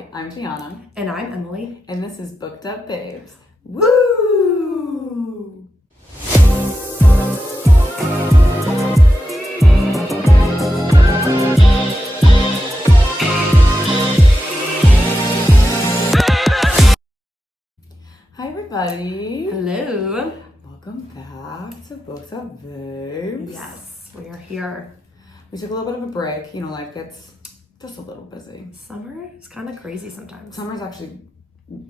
Hi, I'm Gianna. And I'm Emily. And this is Booked Up Babes. Woo! Hi, everybody. Hello. Welcome back to Booked Up Babes. Yes, we are here. We took a little bit of a break. You know, life gets just a little busy. Summer is kind of crazy sometimes. Summer's actually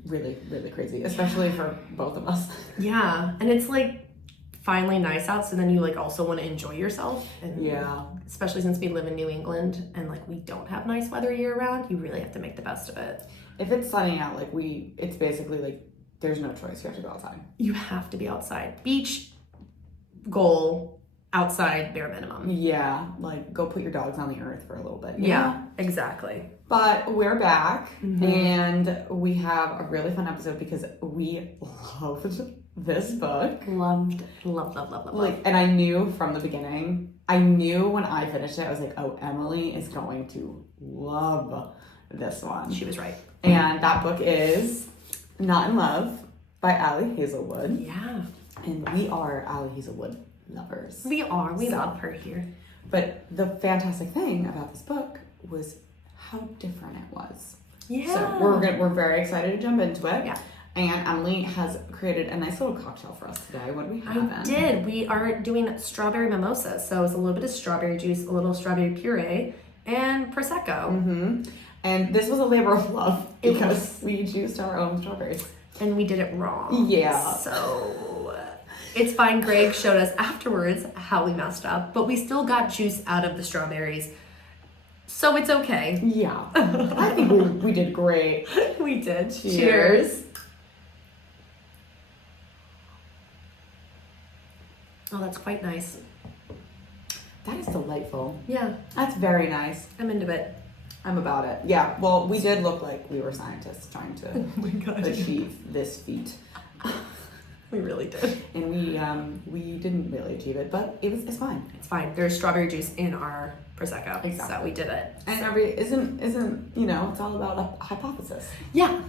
really, really crazy, especially for both of us. Yeah, and it's like finally nice out, so then you like also want to enjoy yourself. And Yeah. especially since we live in New England and like we don't have nice weather year round, you really have to make the best of it. If it's sunny out, like it's basically like there's no choice. You have to go outside. You have to be outside. Beach, goal, outside, bare minimum. Yeah, like go put your dogs on the earth for a little bit. Yeah, exactly. But we're back and we have a really fun episode because we loved this book. Love. Like, and I knew from the beginning, I knew when I finished it, I was like, oh, Emily is going to love this one. She was right. And that book is Not in Love by Ali Hazelwood. Yeah. And we are Ali Hazelwood lovers. We are. We love her here. But the fantastic thing about this book was how different it was. Yeah. So we're very excited to jump into it. Yeah. And Emily has created a nice little cocktail for us today. What do we have? I did. We are doing strawberry mimosa. So it's a little bit of strawberry juice, a little strawberry puree, and Prosecco. Mm-hmm. And this was a labor of love because we juiced our own strawberries. And we did it wrong. Yeah. So it's fine. Greg showed us afterwards how we messed up, but we still got juice out of the strawberries. So it's okay. Yeah. I think we did great. We did. Cheers. Oh, that's quite nice. That is delightful. Yeah. That's very nice. I'm into it. I'm about it. Yeah. Well, we did look like we were scientists trying to Oh my God. achieve this feat. We really did. And we didn't really achieve it, but it's fine. It's fine. There's strawberry juice in our Prosecco. Exactly. So we did it. And isn't it's all about a hypothesis. Yeah.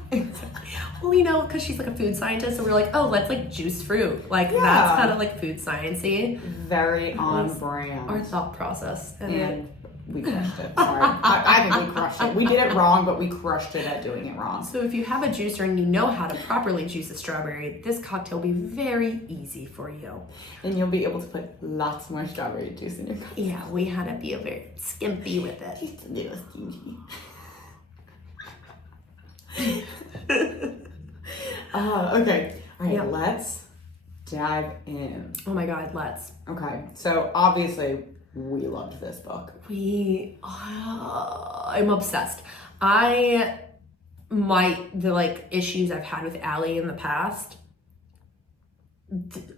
Well, because she's like a food scientist, so we're like, oh, let's like juice fruit. Like Yeah. that's kind of like food sciencey. Very on brand. Our thought process. And we crushed it. Sorry. I think we crushed it. We did it wrong, but we crushed it at doing it wrong. So if you have a juicer and you know how to properly juice a strawberry, this cocktail will be very easy for you. And you'll be able to put lots more strawberry juice in your cup. Yeah, we had to be a very skimpy with it. Just a little stingy. Okay. All right, Yeah. let's dive in. Oh my God, let's. Okay, so obviously we loved this book. I'm obsessed. The issues I've had with Ali in the past,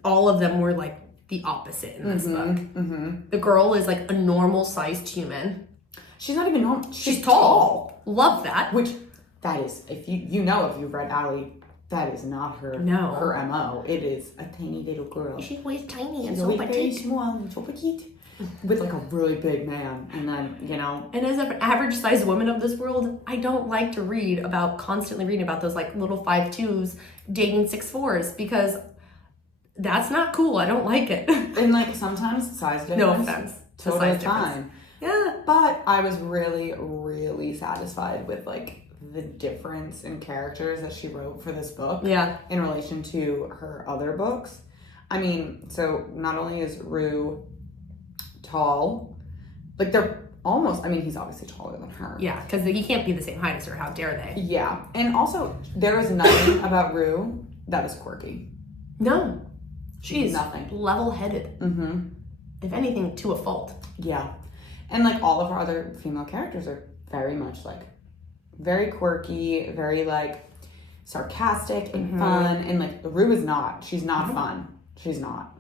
all of them were like the opposite in this book. Mm-hmm. The girl is like a normal sized human. She's not even normal. She's tall. Love that. Which, that is, if you've read Ali, that is not her MO. It is a tiny little girl. She's always tiny and She's so always very petite. small and so petite. With like a really big man. And then, And as an average sized woman of this world, I don't like to constantly reading about those like little 5'2s dating 6'4s because that's not cool. I don't like it. and like sometimes size difference. No offense. to Totally size difference. fine. Yeah. But I was really, really satisfied with like the difference in characters that she wrote for this book. Yeah. In relation to her other books. I mean, so not only is Rue tall, like they're almost, he's obviously taller than her. Yeah, because he can't be the same height as her. How dare they? Yeah. And also, there is nothing about Rue that is quirky. No. She's nothing. Level-headed. Mm-hmm. If anything, to a fault. Yeah. And like all of her other female characters are very much like very quirky, very like sarcastic and fun. And like Rue is not. She's not fun. She's not.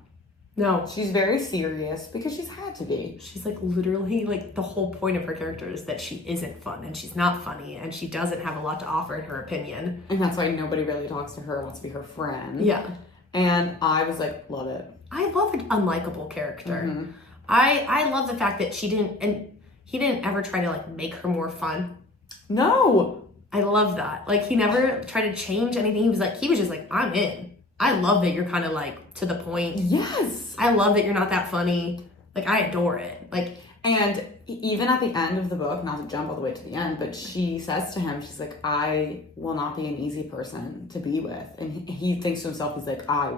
No. She's very serious because she's had to be. She's like literally like the whole point of her character is that she isn't fun and she's not funny and she doesn't have a lot to offer in her opinion. And that's why nobody really talks to her, wants to be her friend. Yeah. And I was like, love it. I love an unlikable character. I love the fact that he didn't ever try to like make her more fun. No. I love that. Like, he never tried to change anything. He was just like, I'm in. I love that you're kind of like to the point. Yes. I love that you're not that funny. Like, I adore it. Like, and even at the end of the book, not to jump all the way to the end, but she says to him, she's like, I will not be an easy person to be with. And he thinks to himself, he's like, I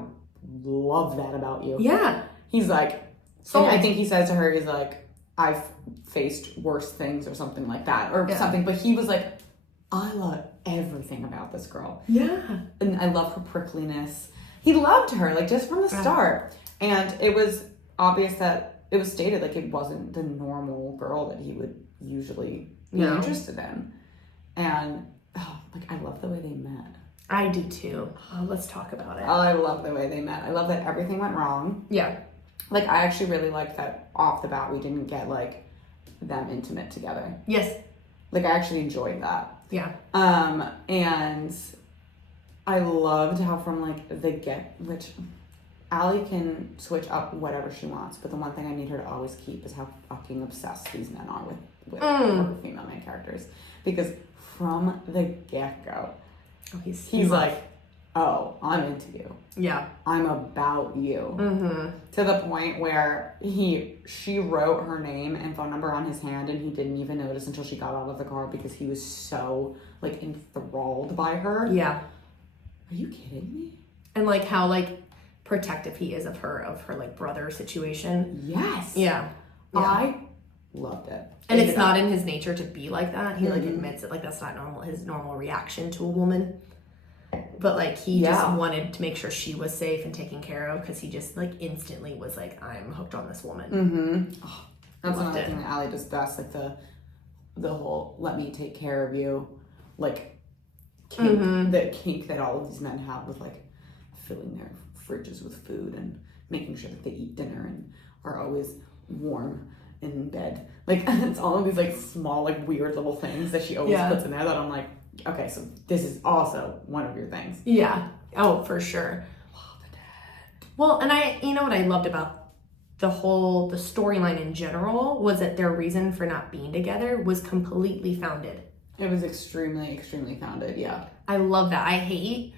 love that about you. yeah. He's like, So and I think he says to her, he's like, I've faced worse things or something like that, or something. But he was like, I love everything about this girl. Yeah. And I love her prickliness. He loved her, like, just from the start. And it was obvious that it was stated, like, it wasn't the normal girl that he would usually be interested in. And, like, I love the way they met. I do too. Oh, let's talk about it. I love the way they met. I love that everything went wrong. Yeah. Like, I actually really liked that off the bat we didn't get, like, them intimate together. Yes. Like, I actually enjoyed that. Yeah. And I loved how from, like, which Ali can switch up whatever she wants, but the one thing I need her to always keep is how fucking obsessed these men are with her female main characters. Because from the get-go, he's like, oh, I'm into you. Yeah. I'm about you. Mm-hmm. To the point where she wrote her name and phone number on his hand, and he didn't even notice until she got out of the car because he was so, like, enthralled by her. Yeah. Are you kidding me? And, like, how, like, protective he is of her like brother situation. Yes. Yeah. I loved it. And it's not in his nature to be like that. He like admits it, like that's not his normal reaction to a woman. But like he just wanted to make sure she was safe and taken care of because he just like instantly was like, I'm hooked on this woman. Mm-hmm. Oh, that's another thing that Ali does best, like the whole let me take care of you, like kink, the kink that all of these men have with like filling their fridges with food and making sure that they eat dinner and are always warm in bed. Like, it's all of these like small, like weird little things that she always puts in there that I'm like, okay, so this is also one of your things. Yeah. Oh, for sure. Love it. Well, and you know what I loved about the storyline in general was that their reason for not being together was completely founded. It was extremely, extremely founded, yeah. I love that. I hate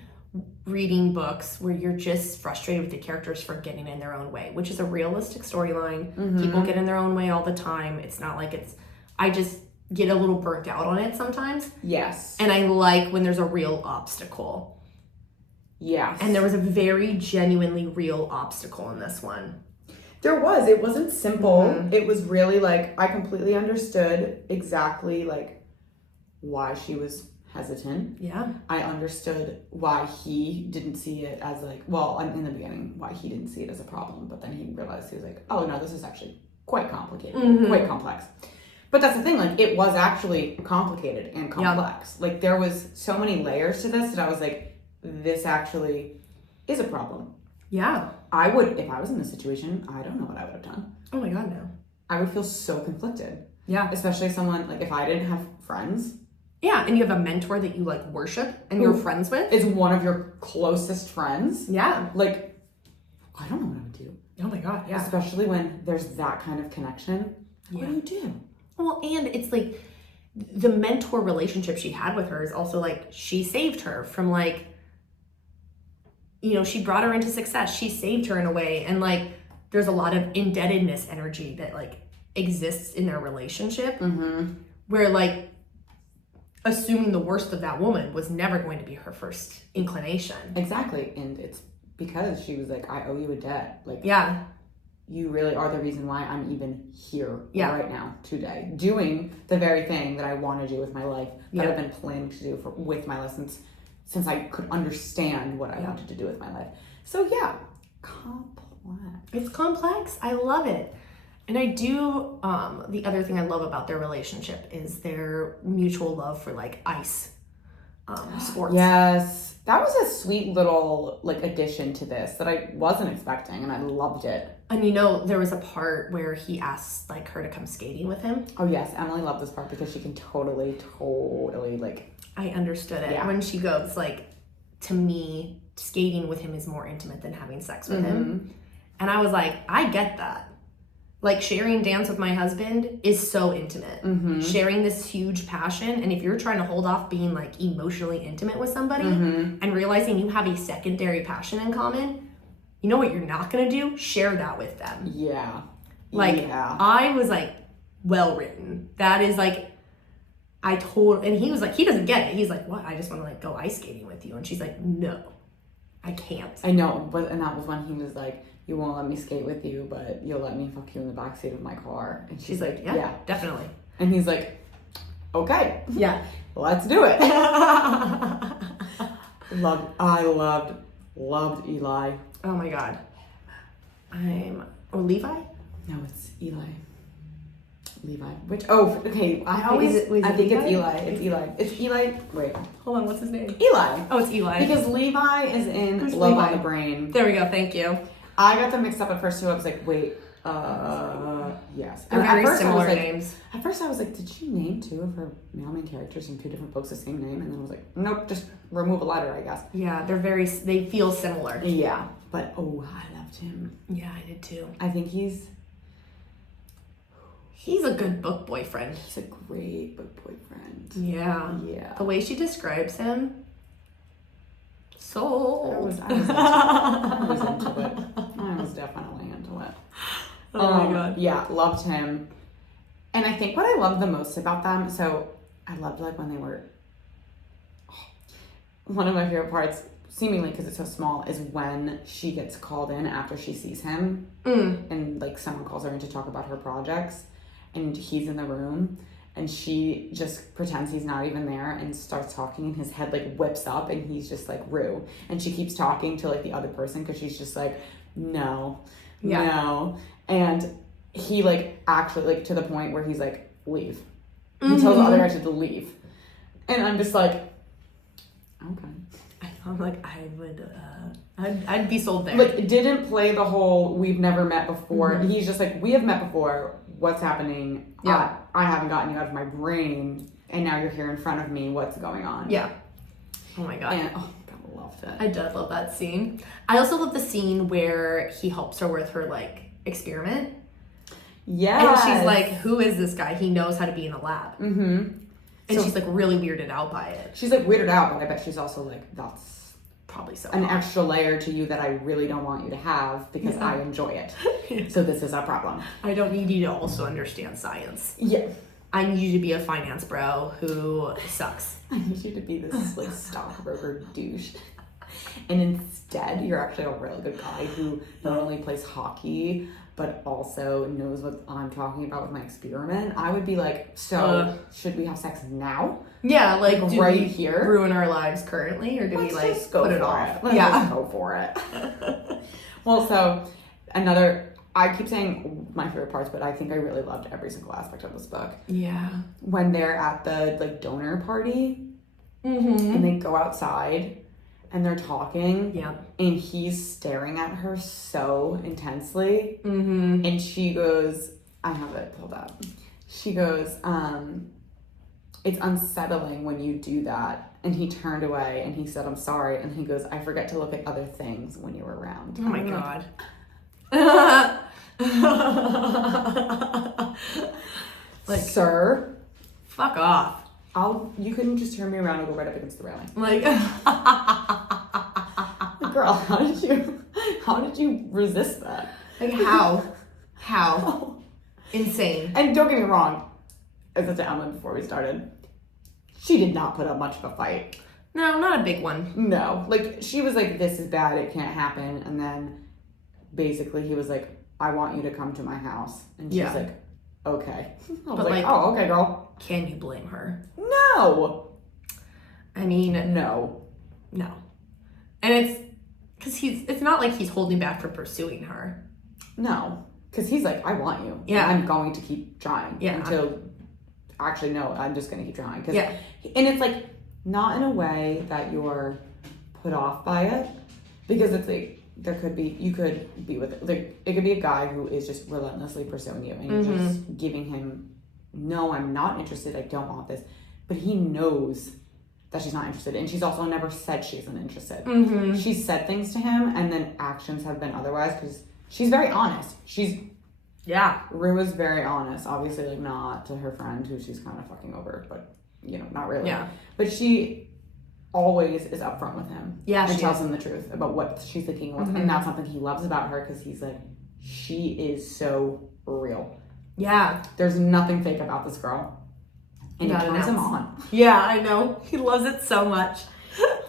reading books where you're just frustrated with the characters for getting in their own way, which is a realistic storyline. People get in their own way all the time. It's not like I just get a little burnt out on it sometimes. Yes. And I like when there's a real obstacle. Yes. And there was a very genuinely real obstacle in this one. There was. It wasn't simple. It was really like, I completely understood exactly like why she was hesitant. Yeah. I understood why he didn't see it as like, well, in the beginning, why he didn't see it as a problem, but then he realized, he was like, oh no, this is actually quite complicated, quite complex. But that's the thing, like, it was actually complicated and complex. Like, there was so many layers to this that I was like, this actually is a problem. Yeah. I would, if I was in this situation, I don't know what I would have done. Oh my God, no. I would feel so conflicted. Yeah. Especially someone, like, if I didn't have friends. Yeah, and you have a mentor that you, like, worship and you're friends with. Is one of your closest friends. Yeah. Like, I don't know what I would do. Oh my God, yeah. Especially when there's that kind of connection. What do you do? Well, and it's like the mentor relationship she had with her is also like she saved her from like, you know, she brought her into success. She saved her in a way. And like there's a lot of indebtedness energy that like exists in their relationship where like assuming the worst of that woman was never going to be her first inclination. Exactly. And it's because she was like, I owe you a debt. Like, yeah. You really are the reason why I'm even here right now, today, doing the very thing that I want to do with my life, that I've been planning to do with my life since I could understand what I wanted to do with my life. So yeah, complex. It's complex. I love it. And I do, the other thing I love about their relationship is their mutual love for like ice sports. Yes. That was a sweet little like addition to this that I wasn't expecting, and I loved it. And you know, there was a part where he asked like her to come skating with him. Oh yes, Emily loved this part because she can totally like. I understood it when she goes like, to me, skating with him is more intimate than having sex with him, and I was like, I get that. Like, sharing Dance with My Husband is so intimate. Sharing this huge passion, and if you're trying to hold off being, like, emotionally intimate with somebody and realizing you have a secondary passion in common, you know what you're not going to do? Share that with them. Yeah. Like, I was, like, well written. That is, like, and he was like, he doesn't get it. He's like, what? I just want to, like, go ice skating with you. And she's like, no, I can't. I know, and that was when he was like, you won't let me skate with you, but you'll let me fuck you in the backseat of my car. And she's like, yeah, definitely. And he's like, okay. Yeah. Let's do it. Loved Eli. Oh my God. Levi? No, it's Eli. Okay. I think it's Eli. It's Eli. Wait. Hold on, what's his name? Eli. Oh, it's Eli. Because Levi is in Who's Love Levi? on the Brain. There we go, thank you. I got them mixed up at first too. I was like, wait, yes. They're And very at first similar I was like, names. At first I was like, did she name two of her male main characters from two different books the same name? And then I was like, nope, just remove a letter, I guess. Yeah, they feel similar. Yeah, but I loved him. Yeah, I did too. I think he's a good book boyfriend. He's a great book boyfriend. Yeah. Yeah. The way she describes him, sold. I was into it. I was definitely into it. Oh my God. Yeah, loved him. And I think what I loved the most about them, so I loved like when they were, one of my favorite parts, seemingly because it's so small, is when she gets called in after she sees him and like someone calls her in to talk about her projects and he's in the room and she just pretends he's not even there and starts talking and his head like whips up and he's just like, Rue. And she keeps talking to like the other person because she's just like, no. And he like actually like to the point where he's like, leave. He tells the other actor to leave. And I'm just like, okay. I'm like, I'd be sold there. Like, didn't play the whole we've never met before. He's just like, we have met before. What's happening? Yeah. I haven't gotten you out of my brain, and now you're here in front of me. What's going on? Yeah. Oh my God. And God, I loved it. I did love that scene. I also love the scene where he helps her with her like experiment. Yeah. And she's like, who is this guy? He knows how to be in a lab. And she's like really weirded out by it. She's like weirded out, but I bet she's also like, that's probably so an extra layer to you that I really don't want you to have because I enjoy it. So this is a problem. I don't need you to also understand science. Yeah. I need you to be a finance bro who sucks. I need you to be this like stockbroker douche. And instead, you're actually a really good guy who not only plays hockey, but also knows what I'm talking about with my experiment. I would be like, so should we have sex now? Yeah, like do right we here? ruin our lives currently, or do Let's we like just go put it for off? Let's just go for it. Well, so I keep saying my favorite parts, but I think I really loved every single aspect of this book. Yeah. When they're at the like donor party and they go outside and they're talking. Yeah. And he's staring at her so intensely. And she goes, I have it pulled up. She goes, it's unsettling when you do that. And he turned away and he said, I'm sorry. And he goes, I forget to look at other things when you're around. Oh my God. Like, sir, fuck off. You couldn't just turn me around and go right up against the railing. Like, girl, how did you resist that? like how? Insane. And don't get me wrong, as I said to Emily before we started, she did not put up much of a fight. No, not a big one. No, like she was like, this is bad, it can't happen. And then basically he was like, I want you to come to my house. And she's like, okay. I was like, oh, okay, girl. Can you blame her? No. I mean, no. And it's because it's not like he's holding back from pursuing her. No. Because he's like, I want you. Yeah. And I'm going to keep trying. Yeah. Until, actually, no, I'm just going to keep trying. Yeah. And it's like, not in a way that you're put off by it. Because it's like, you could be with, like, it could be a guy who is just relentlessly pursuing you. And you're just giving him, no, I'm not interested. I don't want this. But he knows that she's not interested. And she's also never said she isn't interested. She's said things to him and then actions have been otherwise because she's very honest. She's Yeah. Rue was very honest. Obviously, like, not to her friend who she's kind of fucking over, but, you know, not really. Yeah. But she always is upfront with him. Yeah, and tells him the truth about what she's thinking. And that's something he loves about her, because he's like, she is so real. Yeah. There's nothing fake about this girl. And it turns him on. Yeah, I know. He loves it so much.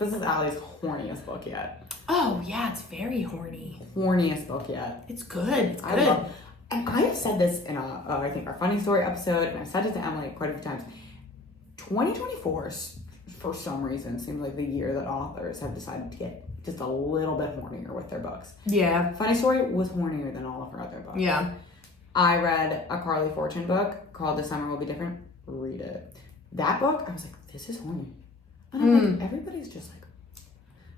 This is Ali's horniest book yet. Oh, yeah, it's very horny. Horniest book yet. It's good. It's good. And I have said this in I think our funny story episode, and I've said it to Emily quite a few times. 2024, for some reason, seems like the year that authors have decided to get just a little bit hornier with their books. Yeah. Funny Story was hornier than all of her other books. Yeah. I read a Carly Fortune book called This Summer Will Be Different. Read it. That book, I was like, this is horny. And I'm like, everybody's just like,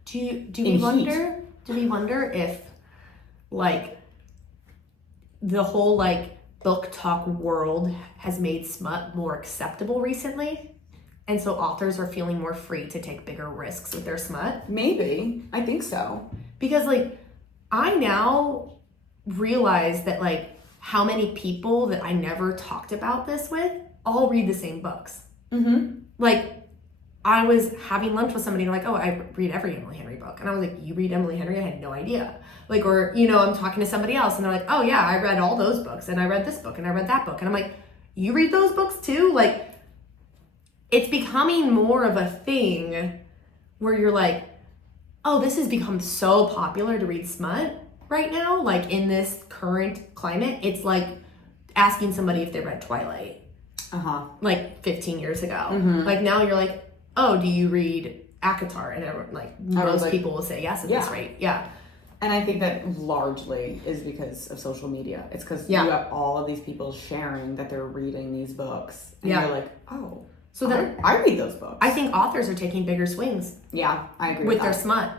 do we wonder if, like, the whole, like, book talk world has made smut more acceptable recently, and so authors are feeling more free to take bigger risks with their smut? Maybe. I think so. Because, like, I now realize that, like, how many people that I never talked about this with all read the same books. Like, I was having lunch with somebody and like, oh, I read every Emily Henry book. And I was like, you read Emily Henry? I had no idea. Like, or, you know, I'm talking to somebody else and they're like, oh yeah, I read all those books and I read this book and I read that book. And I'm like, you read those books too? Like, it's becoming more of a thing where you're like, oh, this has become so popular to read smut right now. Like, in this current climate, it's like asking somebody if they read Twilight. Like 15 years ago. Like, now you're like, oh, do you read ACOTAR? And everyone, like, most people will say yes at this rate. Yeah. And I think that largely is because of social media. It's because you have all of these people sharing that they're reading these books. And you're like, oh, so then I read those books. I think authors are taking bigger swings. Yeah, I agree with their smut.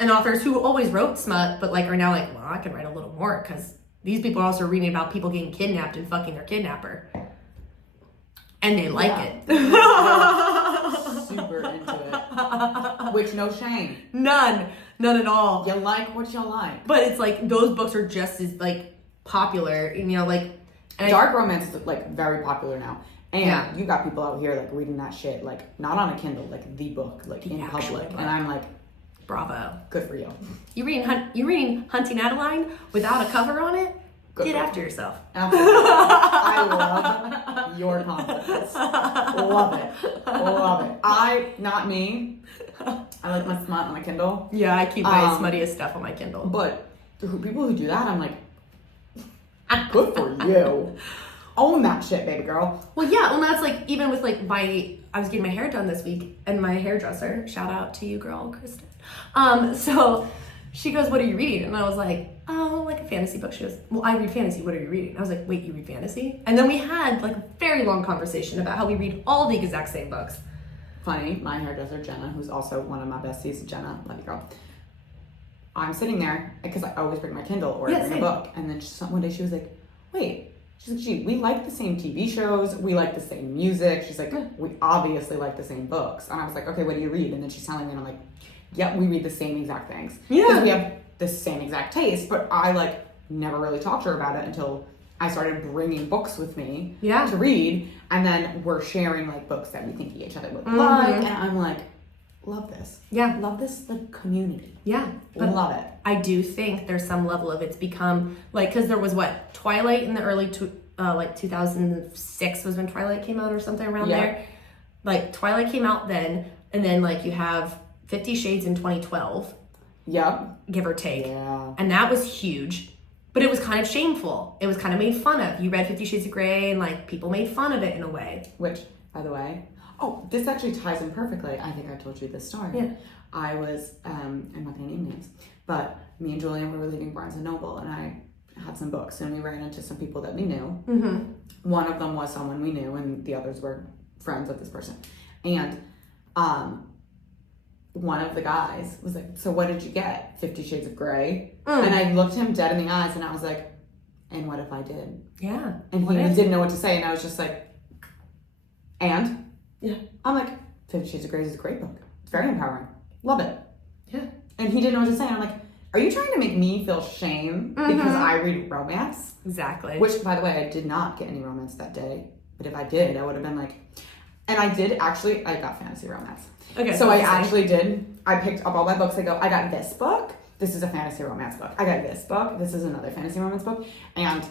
And authors who always wrote smut, but like are now like, well, I could write a little more because these people are also reading about people getting kidnapped and fucking their kidnapper. And they like it. Super into it. Which, no shame. None at all. You like what you like. But it's like, those books are just as like popular, and you know, like, dark romance is like very popular now. And you got people out here like reading that shit, like not on a Kindle, like the book, like in public. Book. And I'm like, bravo. Good for you. You reading Hunting Adeline without a cover on it? Get after yourself. Absolutely. I love your confidence. Love it. Not me. I like my smut on my Kindle. Yeah, I keep my smuttiest stuff on my Kindle. But people who do that, I'm like, good for you. Own that shit, baby girl. Well, yeah, that's like, even with like I was getting my hair done this week, and my hairdresser, shout out to you, girl, Kristen. So she goes, what are you reading? And I was like, oh, like a fantasy book. She goes, well, I read fantasy. What are you reading? I was like, wait, you read fantasy? And then we had like a very long conversation about how we read all the exact same books. Funny, my hairdresser, Jenna, who's also one of my besties, Jenna, love you, girl. I'm sitting there, because I always bring my Kindle or bring a book. And then one day she was like, wait. She's like, gee, we like the same TV shows. We like the same music. She's like, we obviously like the same books. And I was like, okay, what do you read? And then she's telling me, and I'm like, yeah, we read the same exact things. Yeah. Because we have the same exact taste, but I like never really talked to her about it until I started bringing books with me to read. And then we're sharing like books that we think each other would like. And I'm like, love this. Yeah. Love this like community. Yeah. Love it. I do think there's some level of it's become like, because there was Twilight in the early 2006 was when Twilight came out or something around there. Like Twilight came out then, and then like you have 50 Shades in 2012. Yep. Give or take. Yeah. And that was huge. But it was kind of shameful. It was kind of made fun of. You read 50 Shades of Grey and like people made fun of it in a way. Which, by the way, this actually ties in perfectly. I think I told you this story. Yeah. I was, I'm not going to name names, but me and Julian were leaving Barnes & Noble, and I had some books, and we ran into some people that we knew. Mm-hmm. One of them was someone we knew, and the others were friends of this person. And one of the guys was like, so what did you get? 50 Shades of Grey? And I looked him dead in the eyes, and I was like, and what if I did? Yeah. And he didn't know what to say, and I was just like, and? Yeah. I'm like, 50 Shades of Grey is a great book. It's very empowering. Love it. Yeah. And he didn't know what to say. And I'm like, are you trying to make me feel shame because I read romance? Exactly. Which, by the way, I did not get any romance that day. But if I did, I would have been like... And I did actually... I got fantasy romance. Okay. So I actually did. I picked up all my books. I go, I got this book. This is a fantasy romance book. I got this book. This is another fantasy romance book. And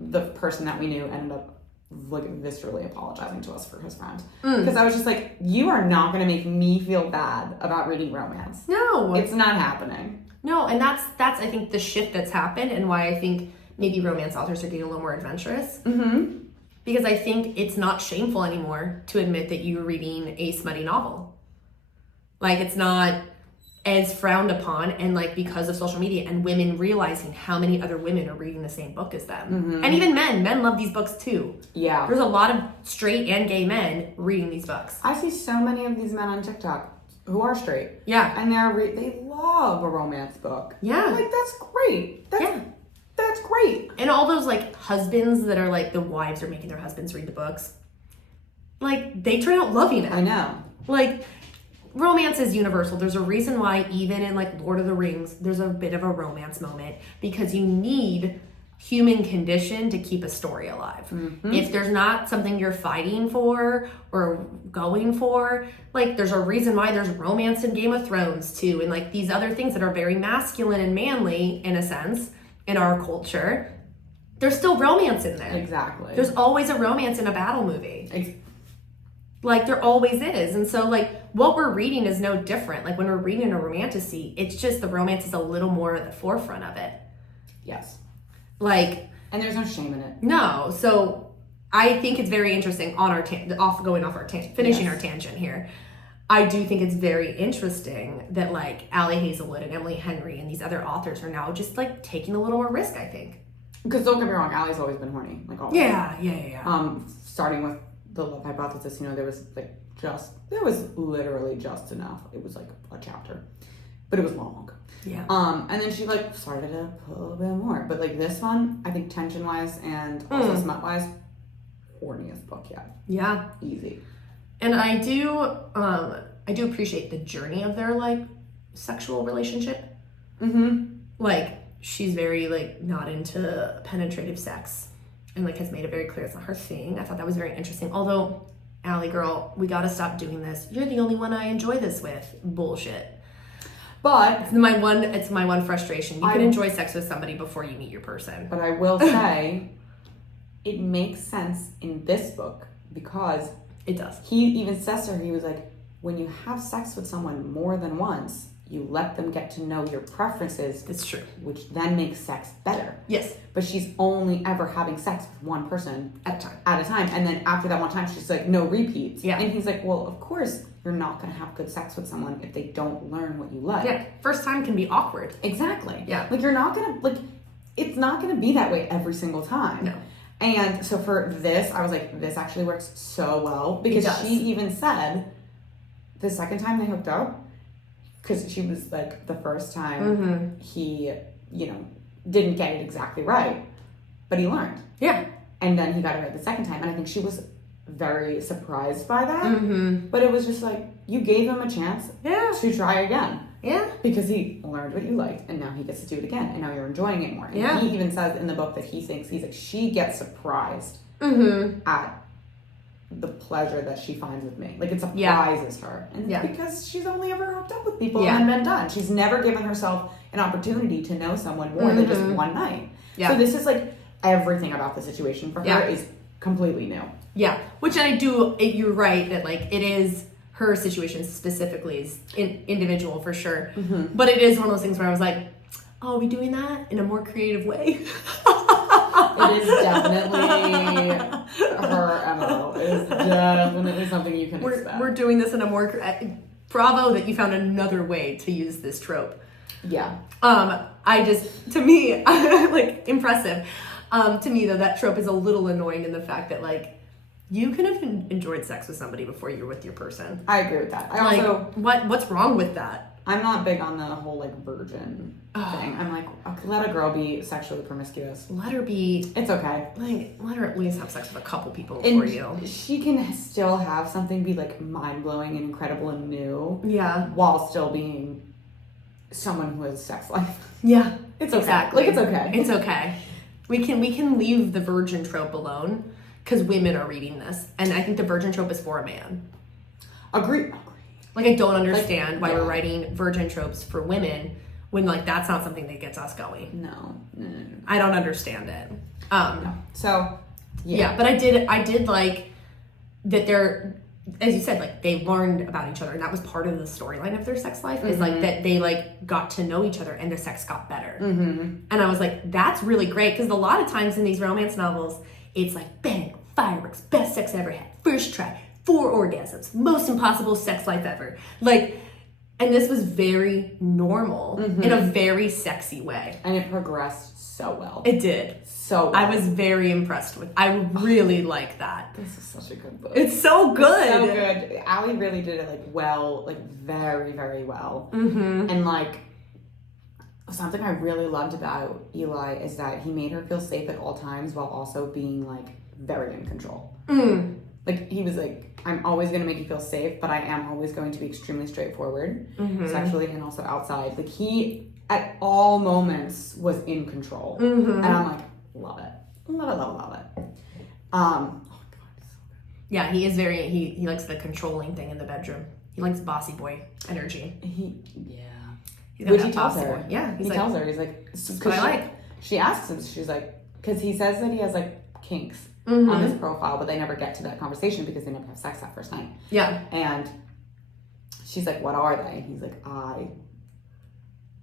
the person that we knew ended up like viscerally apologizing to us for his friend. Because I was just like, you are not going to make me feel bad about reading romance. No. It's not happening. No, and that's I think the shift that's happened and why I think maybe romance authors are getting a little more adventurous. Mm-hmm. Because I think it's not shameful anymore to admit that you're reading a smutty novel. Like, it's not as frowned upon, and like because of social media and women realizing how many other women are reading the same book as them. Mm-hmm. And even men love these books too. Yeah. There's a lot of straight and gay men reading these books. I see so many of these men on TikTok who are straight. Yeah. And they love a romance book. Yeah. I'm like, that's great. That's great. And all those like husbands that are like the wives are making their husbands read the books. Like, they turn out loving it. I know. Like, romance is universal. There's a reason why even in like Lord of the Rings, there's a bit of a romance moment because you need human condition to keep a story alive. Mm-hmm. If there's not something you're fighting for or going for, like there's a reason why there's romance in Game of Thrones too, and like these other things that are very masculine and manly in a sense in our culture. There's still romance in there. Exactly. There's always a romance in a battle movie. Like, there always is. And so, like, what we're reading is no different. Like, when we're reading a romantasy, it's just the romance is a little more at the forefront of it. Yes. Like... And there's no shame in it. No. So, I think it's very interesting on our... finishing our tangent here. I do think it's very interesting that, like, Ali Hazelwood and Emily Henry and these other authors are now just, like, taking a little more risk, I think. Because don't get me wrong, Ali's always been horny. Like, always. Yeah. Starting with the love hypothesis, there was literally just enough. It was like a chapter, but it was long. Yeah. And then she like started to put a little bit more, but like this one, I think tension wise and also smut wise, horniest book yet. Yeah. Easy. And I do appreciate the journey of their like sexual relationship. Mm-hmm. Like, she's very like not into penetrative sex. And like has made it very clear it's not her thing. I thought that was very interesting. Although, Allie girl, we gotta stop doing this. You're the only one I enjoy this with. Bullshit. But it's my one frustration. You can enjoy sex with somebody before you meet your person. But I will say, it makes sense in this book because it does. He even says to her, he was like, when you have sex with someone more than once, you let them get to know your preferences. It's true. Which then makes sex better. Yes. But she's only ever having sex with one person at a time. And then after that one time, she's like, no repeats. Yeah. And he's like, well, of course, you're not going to have good sex with someone if they don't learn what you like. Yeah. First time can be awkward. Exactly. Yeah. Like, you're not going to, like, it's not going to be that way every single time. No. And so for this, I was like, this actually works so well. Because she even said the second time they hooked up, because she was like, the first time he, didn't get it exactly right, but he learned. Yeah. And then he got it right the second time. And I think she was very surprised by that. Mm-hmm. But it was just like, you gave him a chance to try again. Yeah. Because he learned what you liked, and now he gets to do it again, and now you're enjoying it more. And he even says in the book that he's like, she gets surprised at the pleasure that she finds with me. Like, it surprises her. And it's because she's only ever hooked up with people and then been done. She's never given herself an opportunity to know someone more than just one night. Yeah. So this is like, everything about the situation for her is completely new. Yeah. Which you're right that like, it is, her situation specifically is individual for sure. Mm-hmm. But it is one of those things where I was like, oh, are we doing that in a more creative way? It is definitely her MO. It is definitely something you can expect. We're doing this in a more... Bravo that you found another way to use this trope. Yeah. To me, like, impressive. To me, though, that trope is a little annoying in the fact that, like, you could have enjoyed sex with somebody before you're with your person. I agree with that. What's wrong with that? I'm not big on the whole, like, virgin thing. I'm like, okay, let a girl be sexually promiscuous. Let her be. It's okay. Like, let her at least have sex with a couple people before you. She can still have something be, like, mind-blowing and incredible and new. Yeah. While still being someone who has a sex life. Yeah. It's okay. Exactly. Like, it's okay. It's okay. We can leave the virgin trope alone because women are reading this. And I think the virgin trope is for a man. Agree. Like, I don't understand why yeah. we're writing virgin tropes for women when, like, that's not something that gets us going. No. I don't understand it. No. So, yeah, but I did like that they're, as you said, like, they learned about each other, and that was part of the storyline of their sex life, is like that they like got to know each other and their sex got better. And I was like, that's really great, because a lot of times in these romance novels, it's like bang, fireworks, best sex ever had, first try, 4 orgasms, most impossible sex life ever. Like, and this was very normal in a very sexy way. And it progressed so well. It did. So well. I was very impressed with. I really like that. This is such a good book. It's so good. It's so good. Ali really did it like well, like very, very well. And like something I really loved about Eli is that he made her feel safe at all times while also being like very in control. Like he was like, I'm always going to make you feel safe, but I am always going to be extremely straightforward, sexually and also outside. Like he at all moments was in control, and I'm like, love it. Oh god, so good. Yeah, he is very. He likes the controlling thing in the bedroom. He likes bossy boy energy. He's got Which that he tells bossy her. boy. Yeah, he tells her. He's like, that's what I like. She asks him. She's like, because he says that he has like kinks on his profile, but they never get to that conversation because they never have sex that first night. Yeah, and she's like, what are they? And he's like, I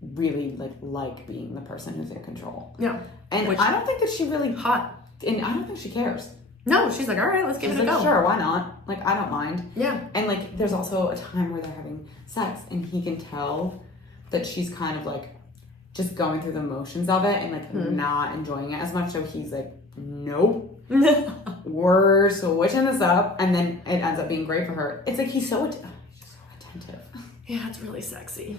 really like being the person who's in control. Yeah, and I don't think that she really hot. And I don't think she cares. No, she's like, all right, let's give it a go. Sure, why not? Like, I don't mind. Yeah. And like, there's also a time where they're having sex, and he can tell that she's kind of like just going through the motions of it and like not enjoying it as much. So he's like, nope, we're switching this up, and then it ends up being great for her. It's like he's so attentive. Yeah, it's really sexy.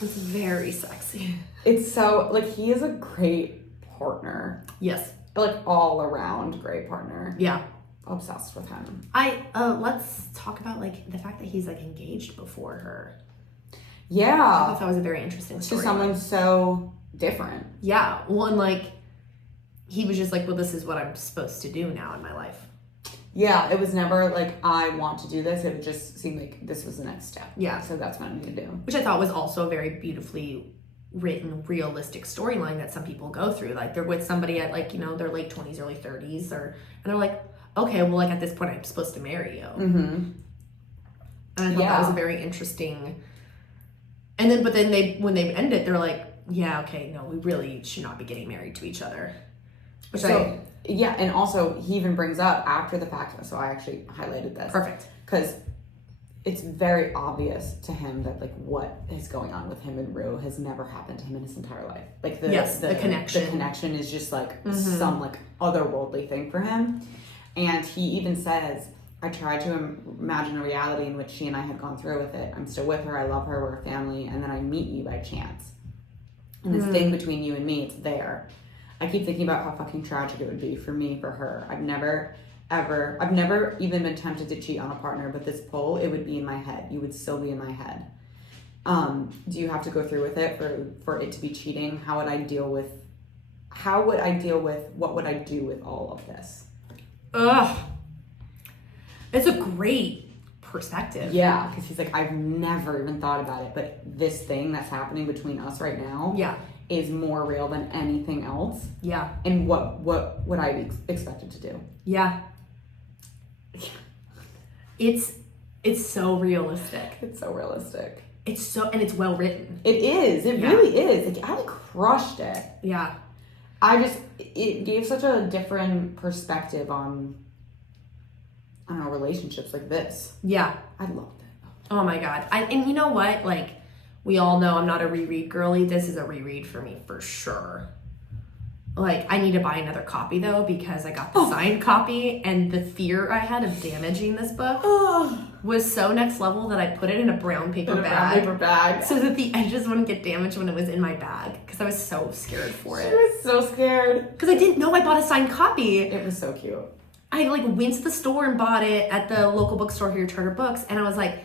It's very sexy. It's so like he is a great partner. Yes. Like all around great partner. Yeah. Obsessed with him. Let's talk about like the fact that he's like engaged before her. Yeah. I thought that was a very interesting story. To someone so different. Yeah. Well, and like he was just like, well, this is what I'm supposed to do now in my life. Yeah, it was never like, I want to do this. It would just seem like this was the next step. Yeah. So that's what I need to do. Which I thought was also a very beautifully written, realistic storyline that some people go through. Like they're with somebody at like, you know, their late 20s, early 30s, and they're like, okay, well, like at this point I'm supposed to marry you. And I thought that was a very interesting. And then, but then when they end it, they're like, yeah, okay, no, we really should not be getting married to each other. Yeah, and also he even brings up after the fact, so I actually highlighted this. Perfect. Because it's very obvious to him that like what is going on with him and Rue has never happened to him in his entire life. Like the connection. The connection is just like some like otherworldly thing for him. And he even says, I tried to imagine a reality in which she and I had gone through with it. I'm still with her, I love her, we're a family, and then I meet you by chance. And this thing between you and me, it's there. I keep thinking about how fucking tragic it would be for me, for her. I've never even been tempted to cheat on a partner, but this pull, it would be in my head. You would still be in my head. Do you have to go through with it for it to be cheating? What would I deal with? What would I do with all of this? Ugh. It's a great perspective. Yeah, because he's like, I've never even thought about it, but this thing that's happening between us right now is more real than anything else. Yeah. And what would I be expected to do? Yeah. It's so realistic. It's so realistic. And it's well written. It is. It really is. Like, I crushed it. Yeah. It gave such a different perspective on, I don't know, relationships like this. Yeah. I loved it. Oh my God. And you know what? Like, we all know I'm not a reread girly. This is a reread for me for sure. Like, I need to buy another copy though, because I got the signed copy, and the fear I had of damaging this book was so next level that I put it in a brown paper bag. So that the edges wouldn't get damaged when it was in my bag, because I was so scared for it. She was so scared. Because I didn't know I bought a signed copy. It was so cute. I like went to the store and bought it at the local bookstore here, Charter Books, and I was like,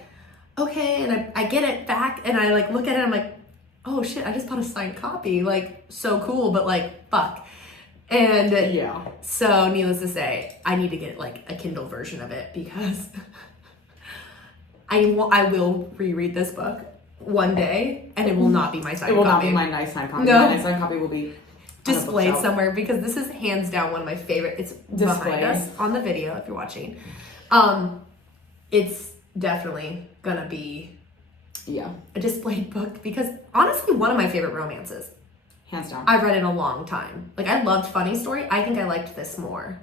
okay, and I get it back, and I like look at it, I'm like, oh shit, I just bought a signed copy. Like, so cool, but like, fuck. And Yeah. so needless to say, I need to get like a Kindle version of it because I will reread this book one day and it will not be my signed copy. It will not be my nice signed copy. No. My nice signed copy will be displayed somewhere because this is hands down one of my favorite. It's behind us on the video if you're watching. It's definitely gonna be a displayed book because honestly one of my favorite romances. Hands down. I've read in a long time. Like I loved Funny Story. I think I liked this more.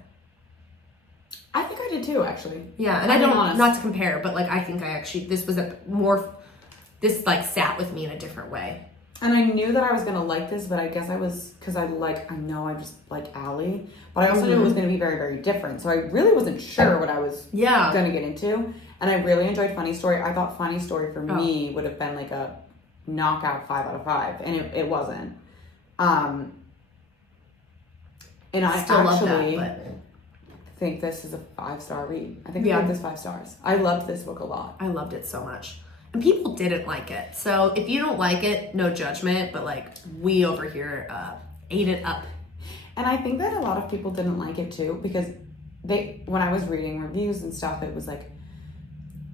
I think I did too, actually. Yeah, and I don't, not to compare, but like I think I actually, this was this like sat with me in a different way. And I knew that I was gonna like this, but I guess I was, because I know I just like Ali, but I also knew it was gonna be very, very different. So I really wasn't sure what I was gonna get into. And I really enjoyed Funny Story. I thought Funny Story for me would have been like a knockout 5 out of 5, and it wasn't. And I still actually love that, think this is a 5-star read. I think I give this 5 stars. I loved this book a lot. I loved it so much. And people didn't like it. So if you don't like it, no judgment, but like we over here ate it up. And I think that a lot of people didn't like it too because when I was reading reviews and stuff, it was like,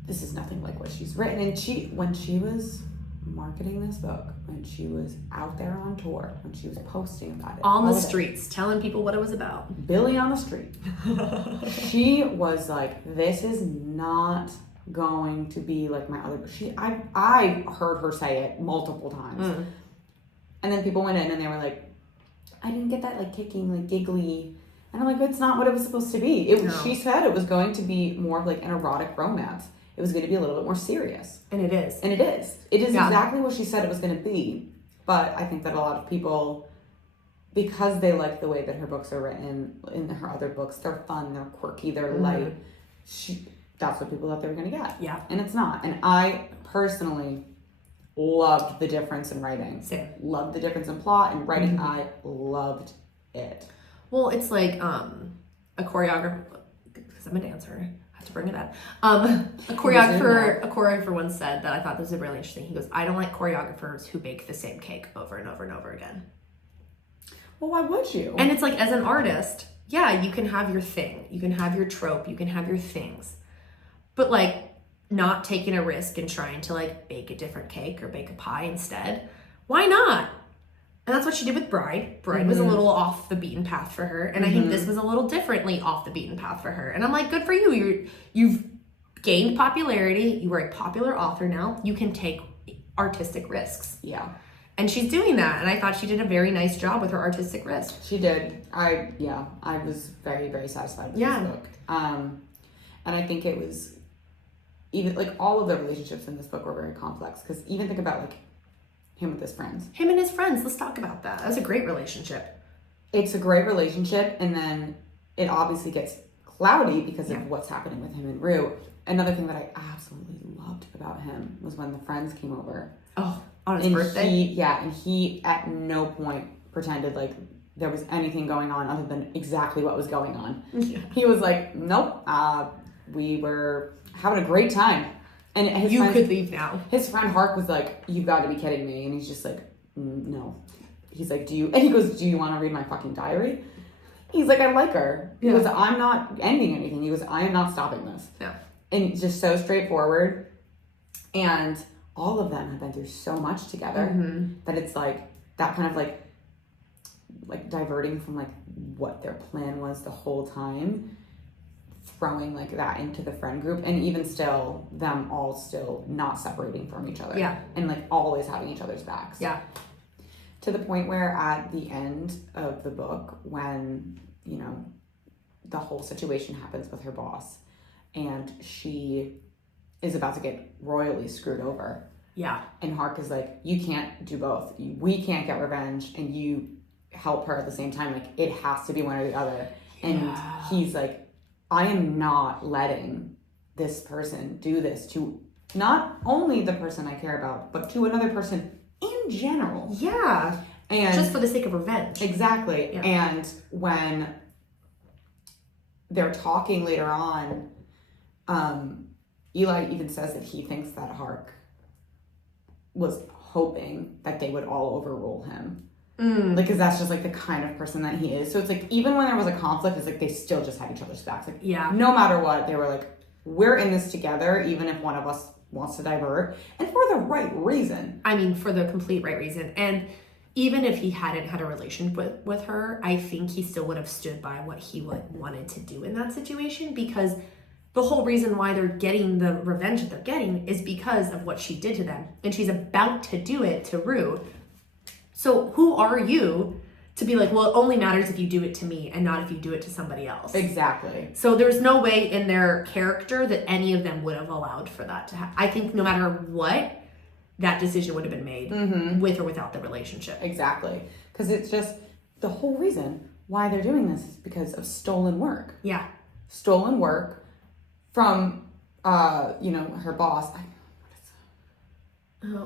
this is nothing like what she's written. And when she was marketing this book, when she was out there on tour, when she was posting about it on the streets, telling people what it was about, Billy on the street, she was like, this is not going to be like my other book. I heard her say it multiple times. And then people went in and they were like, I didn't get that like kicking, like giggly. And I'm like, it's not what it was supposed to be. She said it was going to be more of like an erotic romance. It was going to be a little bit more serious. And it is. And it is. It is exactly what she said it was going to be. But I think that a lot of people, because they like the way that her books are written, in her other books, they're fun, they're quirky, they're light. That's what people thought they were going to get. Yeah. And it's not. And I personally loved the difference in writing. Same. Loved the difference in plot and writing. I loved it. Well, it's like a choreographer, because I'm a dancer, I have to bring it up. A choreographer once said that I thought this was really interesting. He goes, I don't like choreographers who bake the same cake over and over and over again. Well, why would you? And it's like, as an artist, yeah, you can have your thing. You can have your trope. You can have your things. But like not taking a risk and trying to like bake a different cake or bake a pie instead. Why not? And that's what she did with Bride. Bride was a little off the beaten path for her. And I think this was a little differently off the beaten path for her. And I'm like, good for you. You've gained popularity. You are a popular author now. You can take artistic risks. Yeah. And she's doing that. And I thought she did a very nice job with her artistic risk. She did. I was very, very satisfied with this book. And I think it was even like all of the relationships in this book were very complex. Because even think about like him with his friends. Him and his friends. Let's talk about that. That was a great relationship. It's a great relationship. And then it obviously gets cloudy because of what's happening with him and Rue. Another thing that I absolutely loved about him was when the friends came over. Oh, on his birthday? And he at no point pretended like there was anything going on other than exactly what was going on. Yeah. He was like, nope, we were having a great time. And could leave now. His friend Hark was like, you've got to be kidding me. And he's just like, no. He's like, and he goes, do you want to read my fucking diary? He's like, I like her. He goes, I'm not ending anything. He goes, I am not stopping this. Yeah. And just so straightforward. And all of them have been through so much together that it's like that kind of like diverting from like what their plan was the whole time, throwing like that into the friend group, and even still them all still not separating from each other. Yeah. And like always having each other's backs. Yeah. To the point where at the end of the book, when, you know, the whole situation happens with her boss and she is about to get royally screwed over. Yeah. And Hark is like, you can't do both. We can't get revenge and you help her at the same time. Like, it has to be one or the other. And he's like, I am not letting this person do this to not only the person I care about, but to another person in general. Yeah. And just for the sake of revenge. Exactly. Yeah. And when they're talking later on, Eli even says that he thinks that Hark was hoping that they would all overrule him. Mm. Like, because that's just, like, the kind of person that he is. So it's, like, even when there was a conflict, it's, like, they still just had each other's backs. Like, Yeah. no matter what, they were, like, we're in this together, even if one of us wants to divert. And for the right reason. I mean, for the complete right reason. And even if he hadn't had a relationship with her, I think he still would have stood by what he wanted to do in that situation, because the whole reason why they're getting the revenge that they're getting is because of what she did to them. And she's about to do it to Rue. So who are you to be like, well, it only matters if you do it to me and not if you do it to somebody else? Exactly. So there's no way in their character that any of them would have allowed for that to happen. I think no matter what, that decision would have been made with or without the relationship. Exactly. Because it's just the whole reason why they're doing this is because of stolen work. Yeah. Stolen work from, her boss.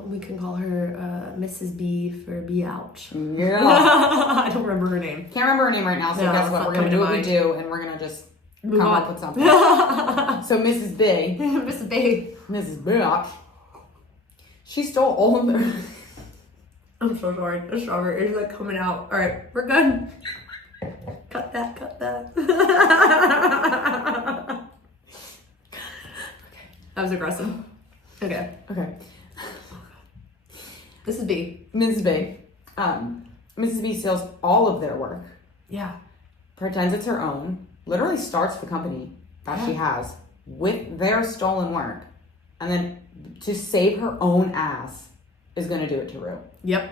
We can call her Mrs. B for Ouch. Yeah. I don't remember her name. Can't remember her name right now, so No, guess what? it's We're not going to do what coming we to do, and we're going to just Move come on. up with something. So Mrs. B. Mrs. B. Mrs. Bitch. She stole all of their... I'm so sorry. The strawberry is like coming out. All right, we're good. Cut that. That was aggressive. Okay. This is B. Mrs. B. Mrs. B steals all of their work. Yeah. Pretends it's her own. Literally starts the company that she has with their stolen work. And then to save her own ass is going to do it to Rue. Yep.